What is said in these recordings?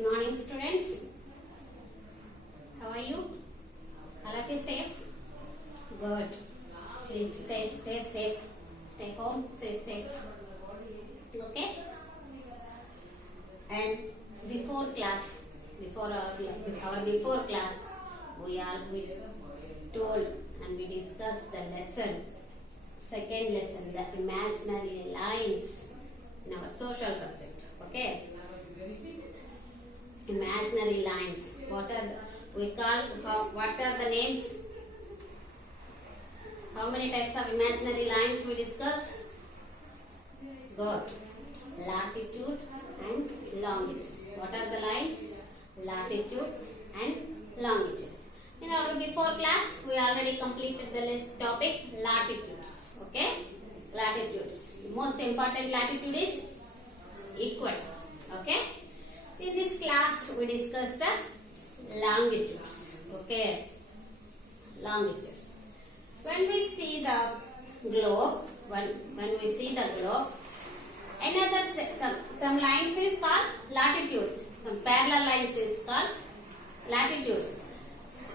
Good morning, students. How are you? All of you safe? Good. Please stay safe. Stay home. Stay safe. Okay. And before class, before class, we told and we discussed the lesson, second lesson, the imaginary lines in our social subject. Okay. Imaginary lines. What are the names? How many types of imaginary lines we discuss? Good. Latitude and longitudes. What are the lines? Latitudes and longitudes. In our before class, we already completed the topic latitudes. Okay? Latitudes. The most important latitude is equator. Okay? In this class, we discuss the longitudes. Okay? Longitudes. When we see the globe, when we see the globe, another some lines is called latitudes. Some parallel lines is called latitudes.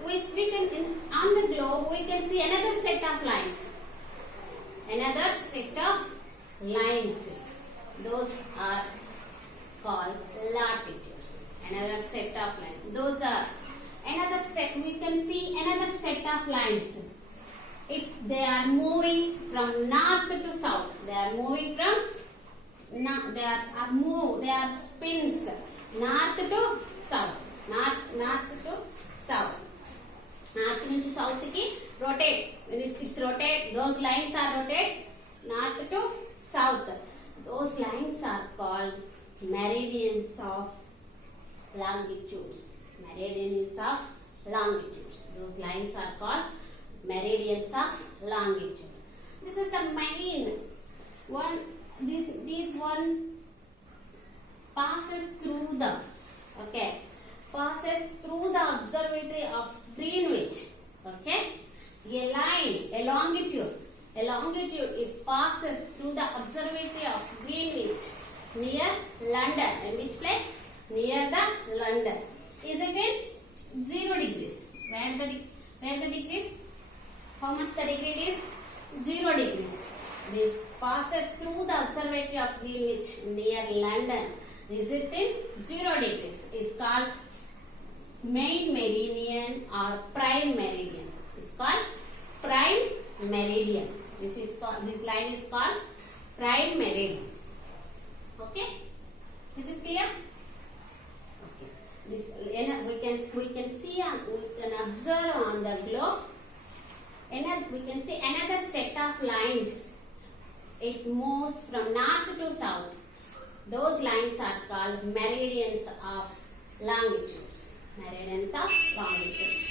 We can on the globe we can see another set of lines. Another set of lines. Those are called latitudes. Another set of lines. Those are another set. We can see another set of lines. They are moving from north to south. They are moving from they are spins north to south. North to south. North నుంచి south కి rotate. When it's rotate, those lines are rotate north to south. Those lines are called meridians of longitudes. Meridians of longitudes. Those lines are called meridians of longitude. This is the main one. This one passes through the observatory of Greenwich. Okay, a longitude is passes through the observatory of Greenwich near London. In which place? Near the London. Is it in 0 degrees? Where the degrees? How much the degree is? 0 degrees. This passes through the observatory of Greenwich near London. Is it in 0 degrees? Is called main meridian or prime meridian. It's called prime meridian. This line is called prime meridian. Okay? Is it clear? Okay. This we can see and we can observe on the globe. We can see another set of lines. It moves from north to south. Those lines are called meridians of longitudes. Meridians of longitude.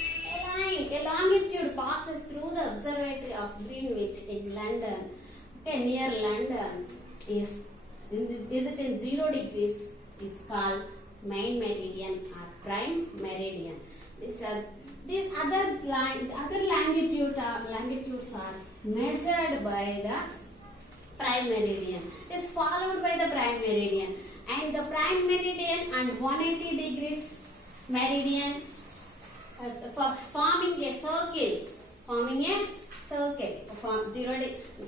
A longitude passes through the observatory of Greenwich in London. Okay, near London is it in 0 degrees? It's called main meridian or prime meridian. These other longitudes are measured by the prime meridian. Is followed by the prime meridian, and the prime meridian and 180 degrees meridian forming a circle.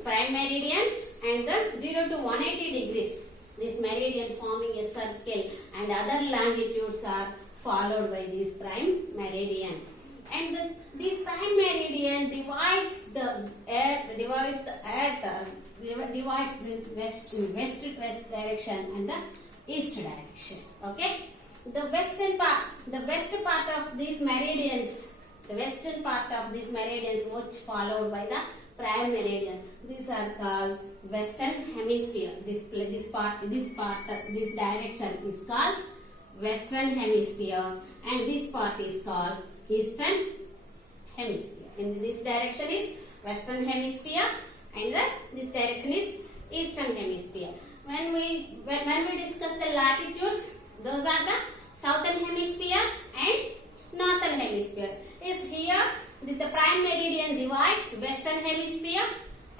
Prime meridian and the 0 to 180 degrees. This meridian forming a circle, and other longitudes are followed by this prime meridian. And this prime meridian divides the west direction and the east direction. Okay, the western part of these meridians, which followed by the prime meridian, these are called western hemisphere. This direction is called western hemisphere, and this part is called eastern hemisphere. In this direction is western hemisphere, and this direction is eastern hemisphere. When we discuss the latitudes, those are the southern hemisphere and northern hemisphere. Is here the prime meridian divides western hemisphere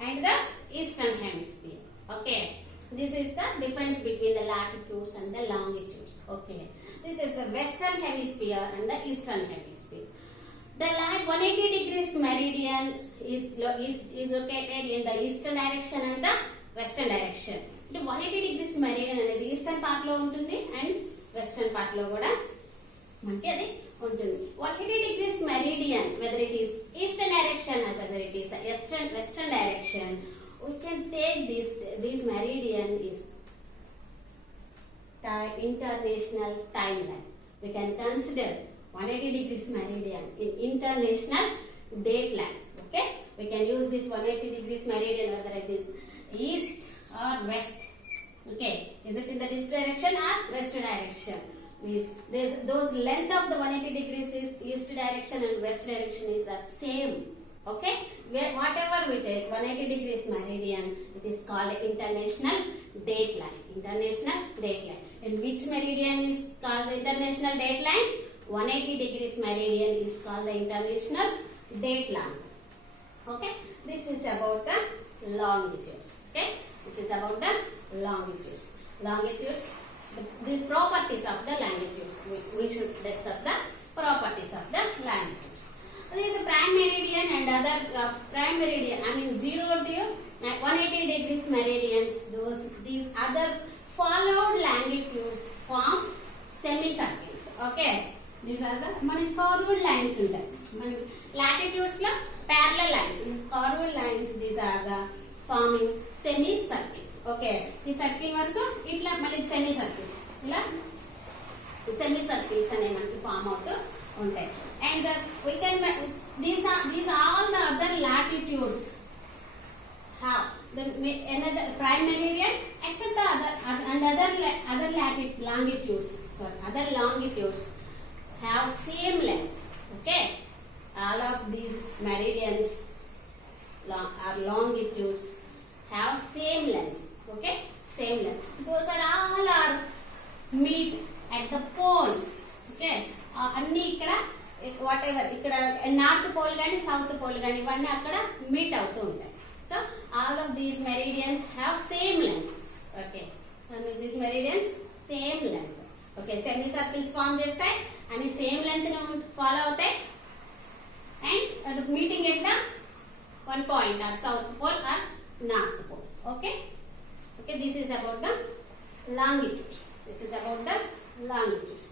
and the eastern hemisphere. Okay, this is the difference between the latitudes and the longitudes. Okay, This is the western hemisphere and the eastern hemisphere. The line 180 degrees meridian is located in the eastern direction and the western direction. 180 degrees meridian అనేది eastern part లో ఉంటుంది and western part లో కూడా మనకి అది ఉంటుంది. 180 degrees meridian, whether it is eastern direction or whether it is western direction, we can take this meridian is international timeline. We can consider 180 degrees meridian in international dateline. Okay, we can use this 180 degrees meridian whether it is east or west. Okay, is it in the east direction or west direction? Those length of the 180 degrees is east direction and west direction is the same. Okay, whatever we take 180 degrees meridian, it is called international dateline. International dateline. And which meridian is called the international dateline? 180 degrees meridian is called the international dateline. Okay, this is about the longitudes. Okay, this is about the longitudes. Longitudes, the properties of the longitudes. We should discuss the properties of the longitudes. There is a prime meridian and other prime meridian. I mean 0 to 180 degrees meridians. These other followed longitudes form semicircles. Okay, these are the మనకి curved lines ఉంటాయి. మనకి latitudes లో parallel lines. These curved lines, these are the forming semicircles. Okay, ఈ circle వరకు ఇట్లా మళ్ళీ semicircle ఇలా semicircles అనే మనకి ఫామ్ అవుతూ ఉంటాయి. And we can these are all the other latitudes have another prime meridian except the other longitudes. Sorry, other longitudes have same length. Okay, all of these meridians or longitudes have same length. Okay, same length. Those are all meet at the pole. Okay, అన్ని ఇక్కడ whatever ఇక్కడ north pole గానీ south pole గానీ ఇవన్నీ అక్కడ meet అవుతూ ఉంటాయి. So all of these meridians have same length. Okay, these meridians same length. Okay, semi circles form చేస్తాయి అని సేమ్ లెంగ్త్ ఫాలో అవుతాయి and meeting at the one point or south pole or north pole. Okay, okay, this is about the longitudes. This is about the longitudes.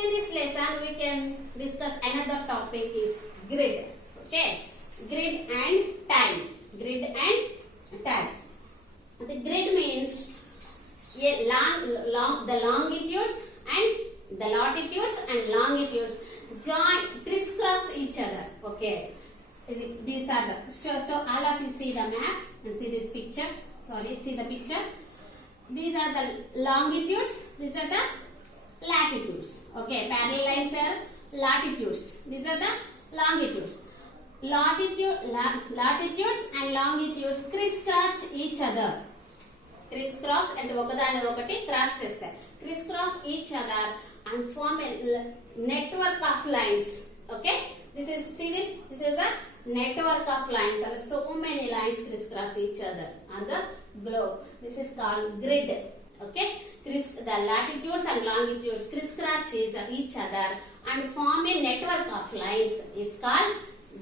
In this lesson we can discuss another topic is grid. Okay, grid and time. Grid and time. The grid means a the longitudes and the latitudes and longitudes join crisscross each other. Okay, these are the so all of you see the map and see this picture. Sorry, see the picture. These are the longitudes, these are the latitudes. Okay, parallel lines are latitudes. These are the longitudes. Latitudes and longitudes crisscross each other. Crisscross and ఒకదాని ఒకటి cross చేస్తాయి. Crisscross each other and form a network of lines. Okay, this is see this is the network of lines. There are so many lines crisscross each other on the globe. This is called grid. Okay, the latitudes and longitudes crisscross each other and form a network of lines is called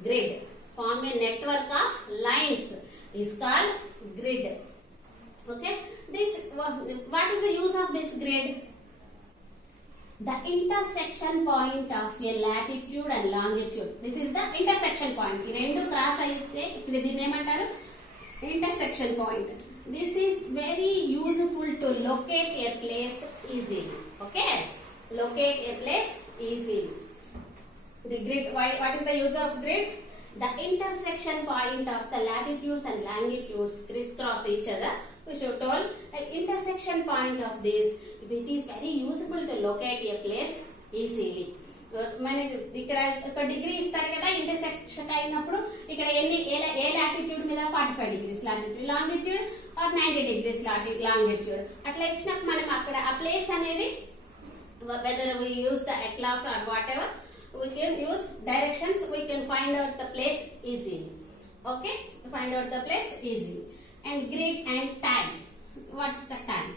grid. Form a network of lines is called grid. Okay, this what is the use of this grid? The intersection point of a latitude and longitude. This is the intersection point. ఈ రెండు cross అయితే ఇప్పుడు దీన్ని ఏమంటారు? Intersection point. This is very useful to locate a place easily. Okay, locate a place easily. The grid. What is the use of grid? The intersection point of the latitudes and longitudes crisscross each other. We should told an intersection point of this. It is very useful to locate a place easily. మనకి ఇక్కడ ఒక degree ఇస్తారు కదా intersection అయినప్పుడు ఇక్కడ ఏ latitude మీద 45 degrees longitude or 90 degrees longitude అట్లా ఇచ్చినప్పుడు మనం అక్కడ ఆ ప్లేస్ అనేది whether we use the atlas or whatever we can use directions, we can find out the place easily. Okay, find out the place easily. And grid and time. What's the time?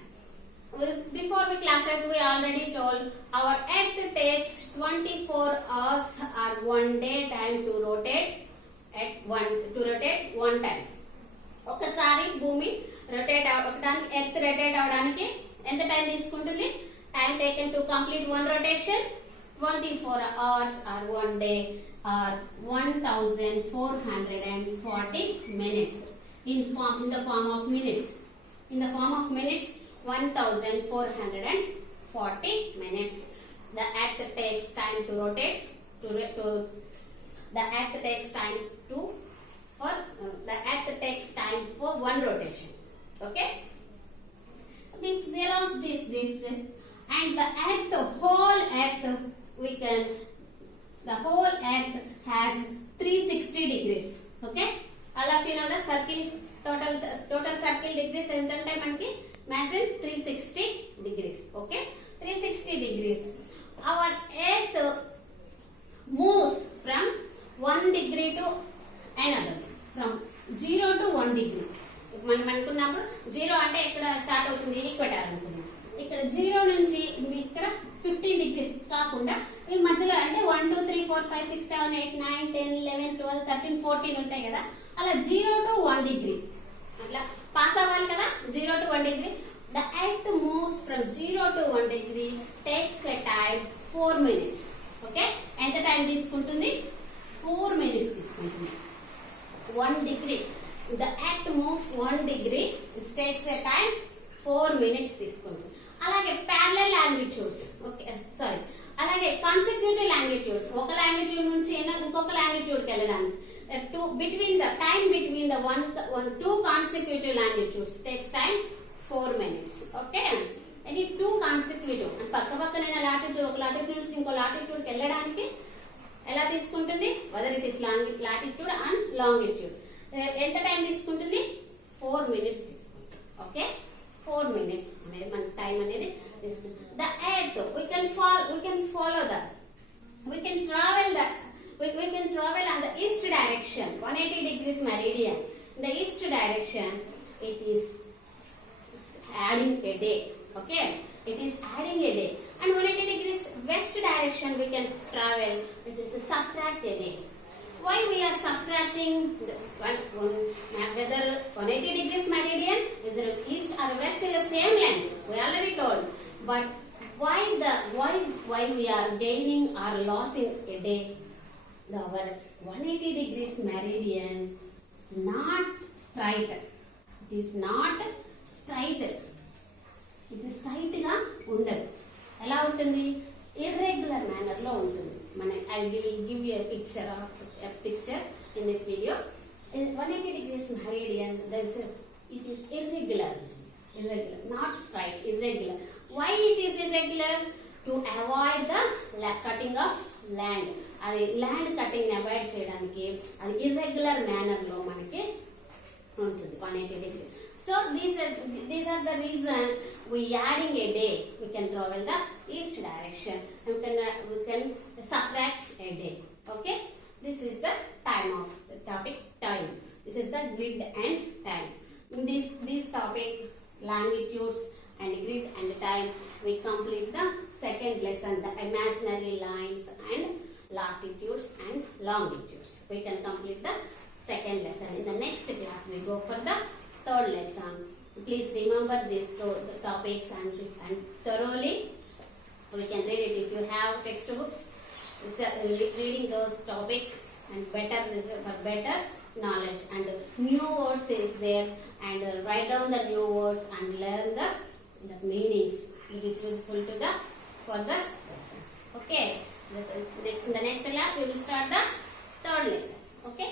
Before the classes we already told our earth takes 24 hours or 1 day time to rotate one time. ఒకసారి భూమి rotate అవడానికి earth rotate అవడానికి ఎంత time తీసుకుంటుంది? Time taken to complete one rotation 24 hours or 1 day or 1440 minutes in the form of minutes. In the form of minutes, 1440 minutes. The earth takes time to rotate. The earth takes time for one rotation. Okay. This and the whole earth has 360 degrees. Okay. All of you know the circle total circle degrees entante manaki maximum 360 degrees. Okay. 360 degrees. Our earth moves from 1 degree to another, from 0 to 1 degree. మనం అనుకున్నప్పుడు 0 అంటే ఇక్కడ start అవుతుంది equator అనుకున్నాం. ఇక్కడ 0 నుంచి ఇక్కడ 15 degrees కాకుండా ఈ మధ్యలో అంటే 1 2 3 4 5 6 7 8 9 10 11 12 13 14 ఉంటాయి కదా, అలా 0 to 1 degree అట్లా పాస్ అవ్వాలి కదా. 0 to 1 degree. The earth moves from 0 to 1 degree takes a time 4 minutes. Okay. ఎంత టైం తీసుకుంటుంది? 4 minutes తీసుకుంటుంది. 1 degree. The earth moves 1 degree. It takes a time 4 minutes తీసుకుంటుంది. అలాగే parallel longitudes. ఓకే సారీ, అలాగే consecutive longitudes. ఒక longitude నుంచి ఇంకొక longitude కి వెళ్ళడానికి between the two consecutive longitudes takes time 4 minutes. Okay. any two consecutive and పక్కపక్కన latitude ఒక లాటిట్యూడ్ నుంచి ఇంకో లాటిట్యూడ్ కి వెళ్ళడానికి ఎలా తీసుకుంటుంది? whether it is latitude and longitude ఎంత టైం తీసుకుంటుంది? 4 minutes తీసుకుంటుంది. ఓకే. 4 minutes అనేది మన టైం అనేది తీసుకుంటుంది. The earth we can follow that. We can travel on the east direction 180 degrees meridian. In the east direction it is adding a day. Okay, it is adding a day. And 180 degrees west direction we can travel, it is a subtract a day. Why we are subtracting whether 180 degrees meridian is the east or west is the same length, we already told, but why we are gaining or losing a day? Our 180 degrees meridian not straight. It is not straight. It is straight గా ఉండదు. ఎలా ఉంటుంది? irregular manner లో ఉంటుంది. I will give you a picture in this video. In 180 degrees meridian, it is irregular, not straight, irregular. Why it is irregular? To avoid the cutting of land. అది land cutting avoid చేయడానికి అది irregular manner లో మనకి ఉంటుంది 180 degree. So these are the reason we adding a day. We can travel the east direction. We can subtract a day. Okay. This is the time of the topic time. This is the grid and time. In this topic longitudes and grid and time we complete the second lesson, the imaginary lines and latitudes and longitudes. We can complete the second lesson. In the next class we go for the third lesson. Please remember these topics and thoroughly we can read it. If you have textbooks, reading those topics and better knowledge and new words is there, and write down the new words and learn the meanings. It is useful to the further lessons. Okay. In the next class we will start the third lesson. Okay.